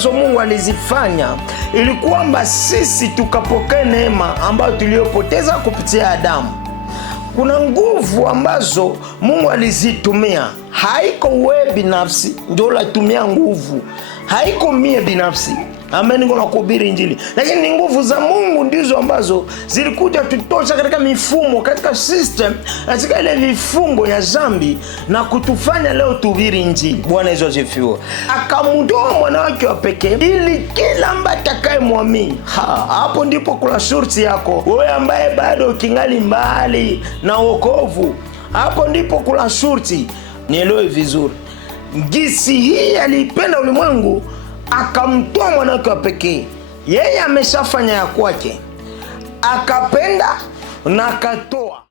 ambazo Mungu alizifanya ili kwamba sisi tukapokea neema ambayo tuliyopoteza kupitia Adamu. Kuna nguvu ambazo Mungu alizitumia. Haiko wewe binafsi ndio unatumia nguvu. Haiko mie binafsi. Amen, niko nakuhubiri Injili. Lakini ni nguvu za Mungu ndizo ambazo zilikuja tutosha katika mifumo, katika system, katika ile vifungo ya dhambi na kutufanya leo tuhubiri Injili. Bwana Yesu asifiwe. Akamtoa mwana wake wa pekee ili kila ambaye atakayemwamini. Hapo ndipo kuna shurti yako. Wewe ambaye bado kingali mbali na wokovu. Hapo ndipo kuna shurti. Nielewe vizuri. Gisi hii alipenda ulimwengu akamtoa mwana wake wa pekee. Yeye ameshafanya ya kwake. Akapenda na akatoa.